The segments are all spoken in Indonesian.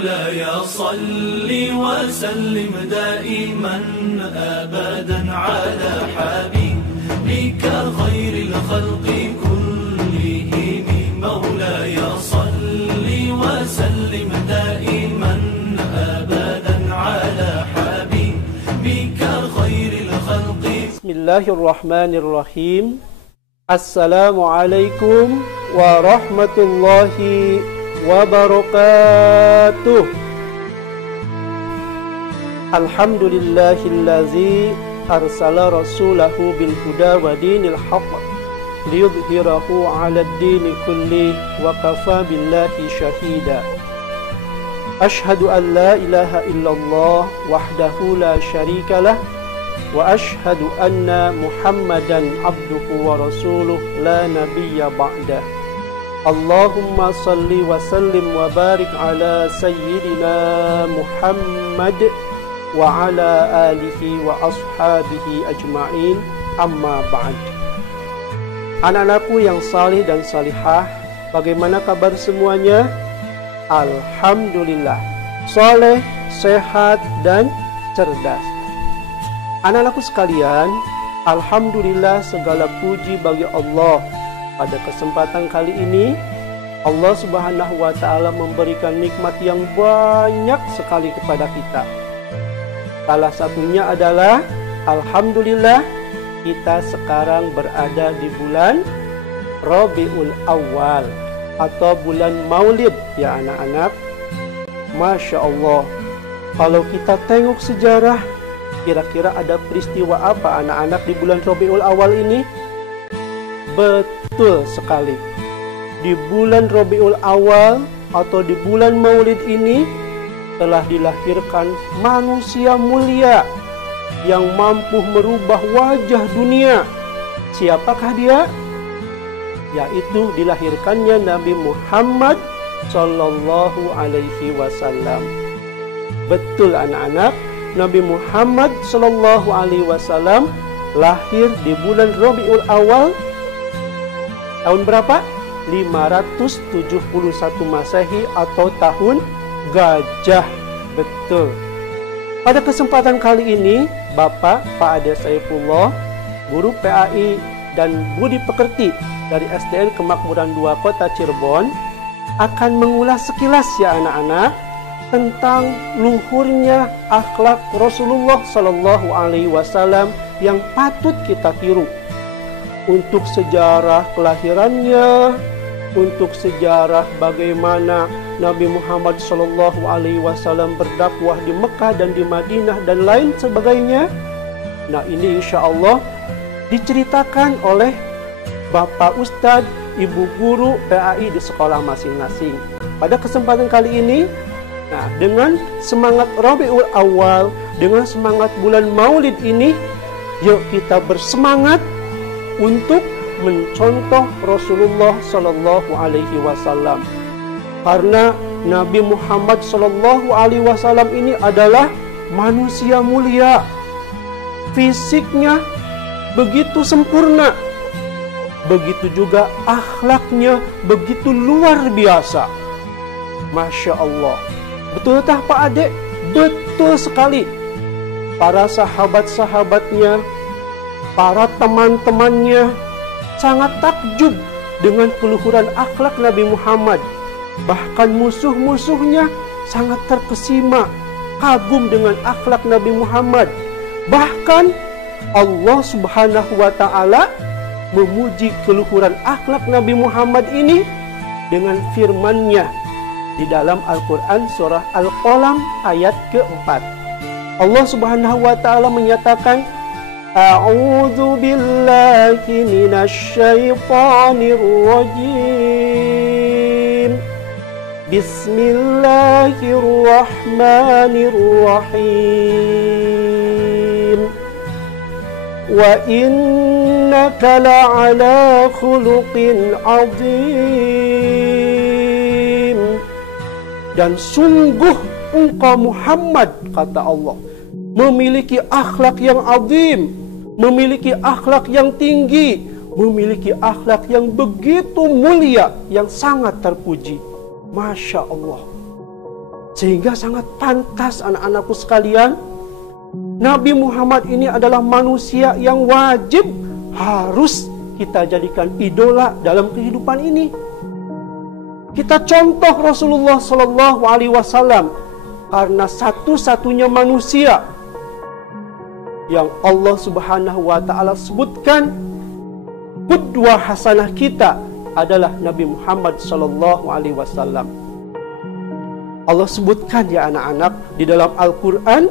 مولاي صل وسلم دائما أبدا على حبيبك خير الخلق كلهم مولاي صل وسلم دائما أبدا على حبيبك خير الخلق. بسم الله الرحمن الرحيم. Assalamualaikum warahmatullahi wabarakatuh. Alhamdulillahillazi arsala rasulahu bil huda wa dinil haqq liyudhhirahu 'ala ad-dini kulli wa kafa billahi shahida. Ashhadu an la ilaha illallah wahdahu la syarika lah wa ashhadu anna Muhammadan abduhu wa rasuluh la nabiyya ba'dah. Allahumma salli wa sallim wa barik ala sayyidina Muhammad wa ala alihi wa ashabihi ajma'in, amma ba'd. Anak-anakku yang salih dan salihah, bagaimana kabar semuanya? Alhamdulillah, soleh, sehat, dan cerdas. Anak-anakku sekalian, alhamdulillah segala puji bagi Allah. Pada kesempatan kali ini, Allah Subhanahu wa Ta'ala memberikan nikmat yang banyak sekali kepada kita. Salah satunya adalah alhamdulillah kita sekarang berada di bulan Rabiul Awal atau bulan Maulid, ya anak-anak. Masya Allah, kalau kita tengok sejarah, kira-kira ada peristiwa apa anak-anak di bulan Rabiul Awal ini? Betul sekali. Di bulan Rabiul Awal atau di bulan Maulid ini telah dilahirkan manusia mulia yang mampu merubah wajah dunia. Siapakah dia? Yaitu dilahirkannya Nabi Muhammad Sallallahu Alaihi Wasallam. Betul anak-anak, Nabi Muhammad Sallallahu Alaihi Wasallam lahir di bulan Rabiul Awal tahun berapa? 571 Masehi atau tahun Gajah. Betul. Pada kesempatan kali ini, Bapak Pak Ade Saifullah, guru PAI dan Budi Pekerti dari SDN Kemakmuran 2 Kota Cirebon akan mengulas sekilas ya anak-anak tentang luhurnya akhlak Rasulullah Sallallahu Alaihi Wasallam yang patut kita tiru. Untuk sejarah kelahirannya, untuk sejarah bagaimana Nabi Muhammad Sallallahu Alaihi Wasallam berdakwah di Mekah dan di Madinah dan lain sebagainya. Nah, ini insya Allah diceritakan oleh Bapak Ustadz, Ibu Guru PAI di sekolah masing-masing. Pada kesempatan kali ini, nah, dengan semangat Rabiul Awal, dengan semangat bulan Maulid ini, yuk kita bersemangat untuk mencontoh Rasulullah Sallallahu Alaihi Wasallam. Karena Nabi Muhammad Sallallahu Alaihi Wasallam ini adalah manusia mulia. Fisiknya begitu sempurna, begitu juga akhlaknya begitu luar biasa. Masya Allah. Betul tak Pak Ade? Betul sekali. Para sahabat-sahabatnya, para teman-temannya sangat takjub dengan keluhuran akhlak Nabi Muhammad. Bahkan musuh-musuhnya sangat terkesima, kagum dengan akhlak Nabi Muhammad. Bahkan Allah Subhanahu wa Ta'ala memuji keluhuran akhlak Nabi Muhammad ini dengan firman-Nya di dalam Al-Quran surah Al-Qalam ayat keempat. Allah Subhanahu wa Ta'ala menyatakan, A'udzu billahi minasy syaithanir rajim. Bismillahirrahmanirrahim. Wa innaka la'ala khuluqin 'adzim. Dan sungguh engkau Muhammad, kata Allah, memiliki akhlak yang azim, memiliki akhlak yang tinggi, memiliki akhlak yang begitu mulia, yang sangat terpuji. Masya Allah. Sehingga sangat pantas anak-anakku sekalian, Nabi Muhammad ini adalah manusia yang wajib harus kita jadikan idola dalam kehidupan ini. Kita contoh Rasulullah Shallallahu Alaihi Wasallam karena satu-satunya manusia yang Allah Subhanahu Wa Taala sebutkan qudwah hasanah kita adalah Nabi Muhammad Shallallahu Alaihi Wasallam. Allah sebutkan ya anak-anak di dalam Al-Quran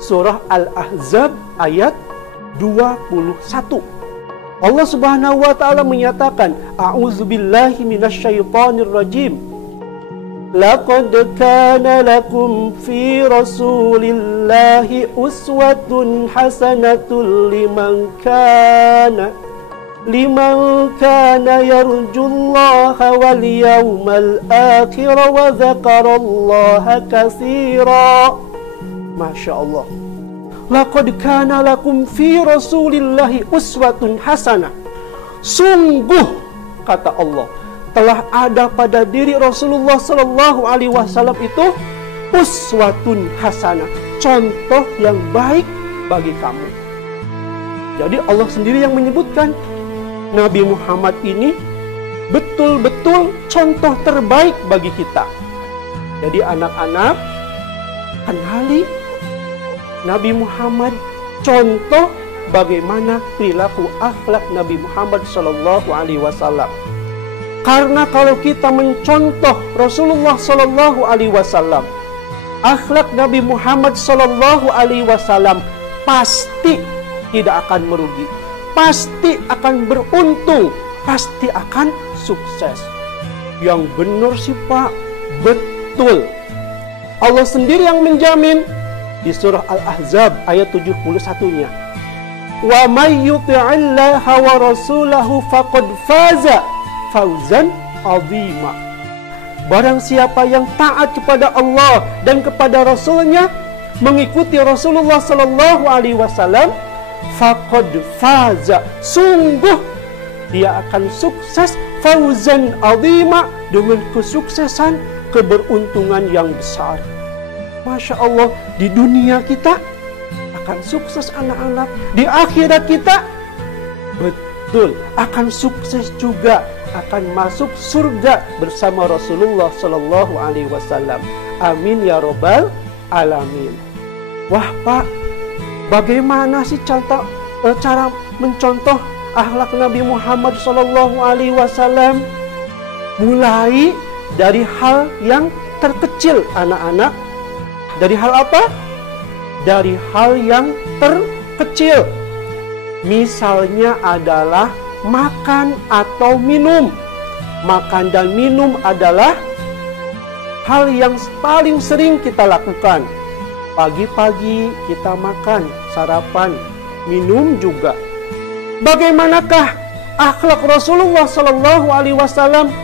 surah Al-Ahzab ayat 21. Allah Subhanahu wa taala menyatakan, a'udzubillahi minasyaitonir rajim. Laqad kana lakum fi Rasulillahi uswatun hasanatun liman kana yarjullaha wal yawmal akhir wa dzakarallaha katsira. Masya Allah. Laqad kana lakum fi Rasulillahi uswatun hasanah. Sungguh kata Allah, telah ada pada diri Rasulullah Sallallahu Alaihi Wasallam itu uswatun hasanah, contoh yang baik bagi kamu. Jadi Allah sendiri yang menyebutkan Nabi Muhammad ini betul-betul contoh terbaik bagi kita. Jadi anak-anak, kenali Nabi Muhammad, contoh bagaimana perilaku akhlak Nabi Muhammad Sallallahu Alaihi Wasallam. Karena kalau kita mencontoh Rasulullah Sallallahu Alaihi Wasallam, akhlak Nabi Muhammad Sallallahu Alaihi Wasallam pasti tidak akan merugi, pasti akan beruntung, pasti akan sukses. Yang benar sih Pak, betul. Allah sendiri yang menjamin di surah Al-Ahzab ayat 71-nya. Wa may yuti'illaha wa rasulahu faqad faza fawzan 'azima. Barang siapa yang taat kepada Allah dan kepada Rasulnya, mengikuti Rasulullah Sallallahu Alaihi Wasallam, faqad faza, sungguh dia akan sukses, fawzan 'azima, dengan kesuksesan, keberuntungan yang besar. Masya Allah, di dunia kita akan sukses anak-anak, di akhirat kita betul akan sukses juga, akan masuk surga bersama Rasulullah Sallallahu Alaihi Wasallam. Amin ya robbal alamin. Wah Pak, bagaimana sih cara mencontoh akhlak Nabi Muhammad Sallallahu Alaihi Wasallam? Mulai dari hal yang terkecil anak-anak. Dari hal apa? Dari hal yang terkecil. Misalnya adalah makan atau minum. Makan dan minum adalah hal yang paling sering kita lakukan. Pagi-pagi kita makan, sarapan, minum juga. Bagaimanakah akhlak Rasulullah Sallallahu Alaihi Wasallam?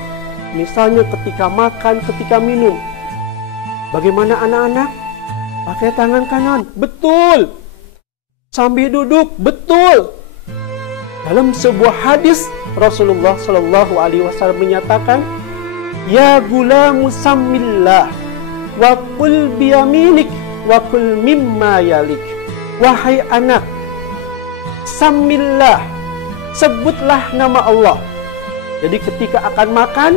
Misalnya ketika makan, ketika minum. Bagaimana anak-anak? Pakai tangan kanan, betul. Sambil duduk, betul. Dalam sebuah hadis Rasulullah Shallallahu Alaihi Wasallam menyatakan, ya gulamu sammillah wa kul biyaminik wa kul mimma yalik. Wahai anak, sammillah, sebutlah nama Allah. Jadi ketika akan makan,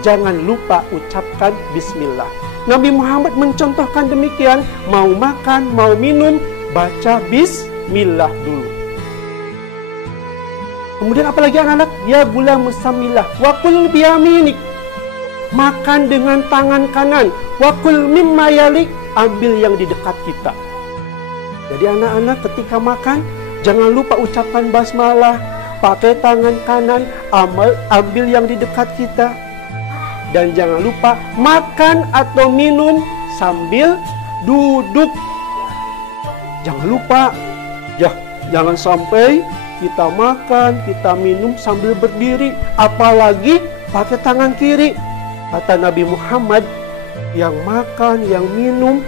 jangan lupa ucapkan bismillah. Nabi Muhammad mencontohkan demikian, mau makan, mau minum, baca bismillah dulu. Kemudian apalagi anak-anak? Ya gulam musamillah, wakul biyaminik, makan dengan tangan kanan, wakul mimma yalik, ambil yang di dekat kita. Jadi anak-anak ketika makan, jangan lupa ucapkan basmalah, pakai tangan kanan, ambil yang di dekat kita. Dan jangan lupa makan atau minum sambil duduk. Jangan lupa, ya, jangan sampai kita makan, kita minum sambil berdiri, apalagi pakai tangan kiri. Kata Nabi Muhammad, yang makan, yang minum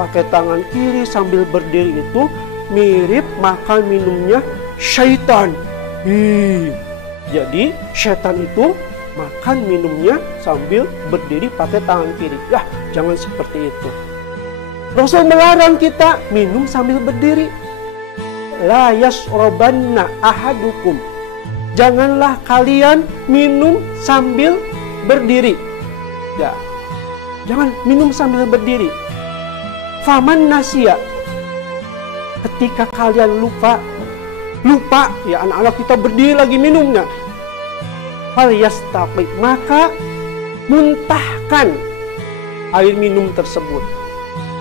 pakai tangan kiri sambil berdiri itu mirip makan minumnya syaitan. Jadi syaitan itu makan minumnya sambil berdiri pakai tangan kiri. Ya, jangan seperti itu. Rasul melarang kita minum sambil berdiri. La yashrabanna ahadukum. Janganlah kalian minum sambil berdiri. Ya, jangan minum sambil berdiri. Faman nasya. Ketika kalian lupa ya anak-anak kita berdiri lagi minumnya. Fal yastaqi, maka muntahkan air minum tersebut.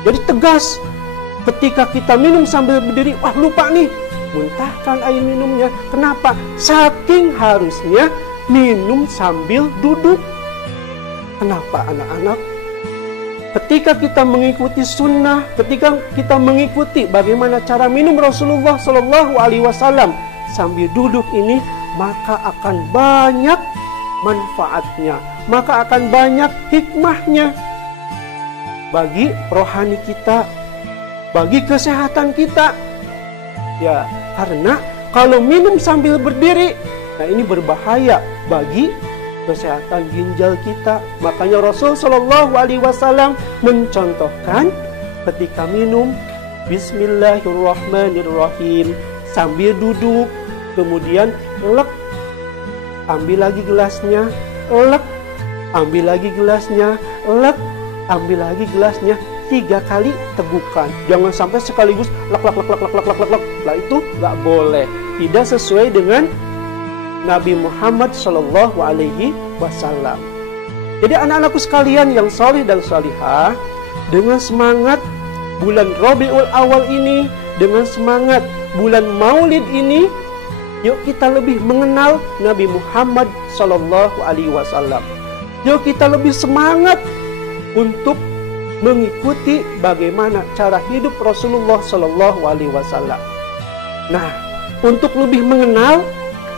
Jadi tegas, ketika kita minum sambil berdiri, wah lupa nih, muntahkan air minumnya. Kenapa? Saking harusnya minum sambil duduk. Kenapa anak-anak? Ketika kita mengikuti sunnah, ketika kita mengikuti bagaimana cara minum Rasulullah Shallallahu Alaihi Wasallam sambil duduk ini, maka akan banyak manfaatnya, maka akan banyak hikmahnya bagi rohani kita, bagi kesehatan kita. Ya, karena kalau minum sambil berdiri, nah ini berbahaya bagi kesehatan ginjal kita. Makanya Rasul Shallallahu Alaihi Wasallam mencontohkan ketika minum, Bismillahirrahmanirrahim, sambil duduk, kemudian lek, ambil lagi gelasnya, lek, ambil lagi gelasnya, lek, ambil lagi gelasnya, 3 kali tegukan. Jangan sampai sekaligus lek. Lah itu nggak boleh, tidak sesuai dengan Nabi Muhammad Shallallahu Alaihi Wasallam. Jadi anak-anakku sekalian yang salih dan salihah, dengan semangat bulan Rabiul Awal ini, dengan semangat bulan Maulid ini, yuk kita lebih mengenal Nabi Muhammad Shallallahu Alaihi Wasallam. Yuk kita lebih semangat untuk mengikuti bagaimana cara hidup Rasulullah Shallallahu Alaihi Wasallam. Nah, untuk lebih mengenal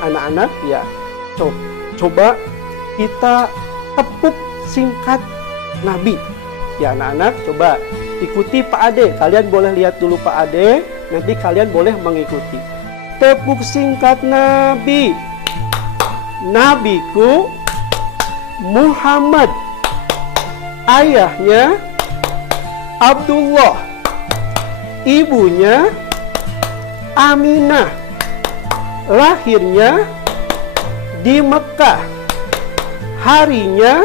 anak-anak, ya coba kita tepuk singkat Nabi. Ya anak-anak, coba ikuti Pak Ade. Kalian boleh lihat dulu Pak Ade, nanti kalian boleh mengikuti. Tepuk singkat Nabi. Nabiku Muhammad, ayahnya Abdullah, ibunya Aminah, lahirnya di Mekah, harinya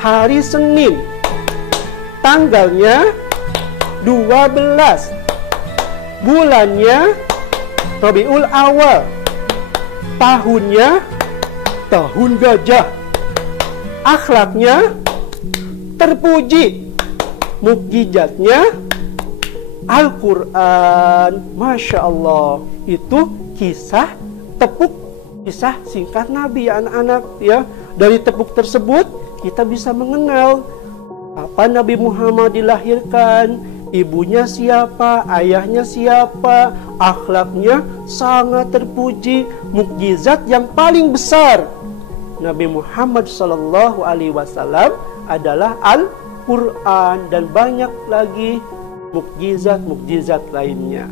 hari Senin, tanggalnya 12, bulannya Rabiul Awal, tahunnya tahun gajah, akhlaknya terpuji, mukjizatnya Al-Quran. Masya Allah, itu kisah singkat Nabi ya anak-anak ya. Dari tepuk tersebut kita bisa mengenal kapan Nabi Muhammad dilahirkan, ibunya siapa, ayahnya siapa, akhlaknya sangat terpuji, mukjizat yang paling besar Nabi Muhammad Shallallahu Alaihi Wasallam adalah Al-Quran, dan banyak lagi mukjizat lainnya.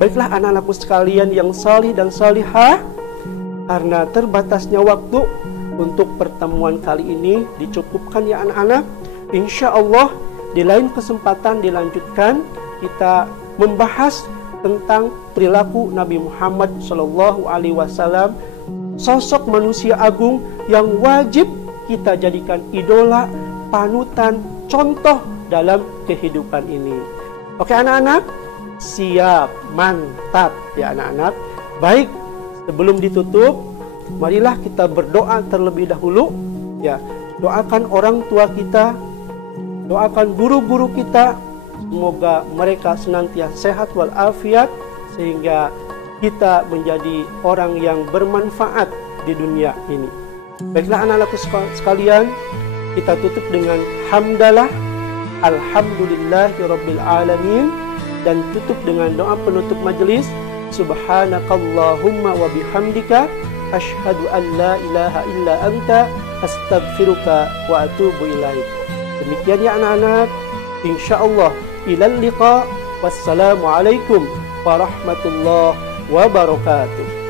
Baiklah anak-anakku sekalian yang salih dan salihah, karena terbatasnya waktu untuk pertemuan kali ini dicukupkan ya anak-anak. Insya Allah di lain kesempatan dilanjutkan, kita membahas tentang perilaku Nabi Muhammad Shallallahu Alaihi Wasallam, sosok manusia agung yang wajib kita jadikan idola, panutan, contoh dalam kehidupan ini. Oke anak-anak, siap, mantap ya anak-anak. Baik, sebelum ditutup, marilah kita berdoa terlebih dahulu ya. Doakan orang tua kita, doakan guru-guru kita, semoga mereka senantiasa sehat walafiat, sehingga kita menjadi orang yang bermanfaat di dunia ini. Baiklah anak-anakku sekalian, kita tutup dengan hamdalah, alhamdulillahirabbil alamin, dan tutup dengan doa penutup majelis. Subhanakallahumma wa bihamdika asyhadu an la ilaha illa anta astaghfiruka wa atubu ilaik. Demikian ya anak-anak, insyaallah ilal liqa. Wassalamualaikum warahmatullahi wabarakatuh.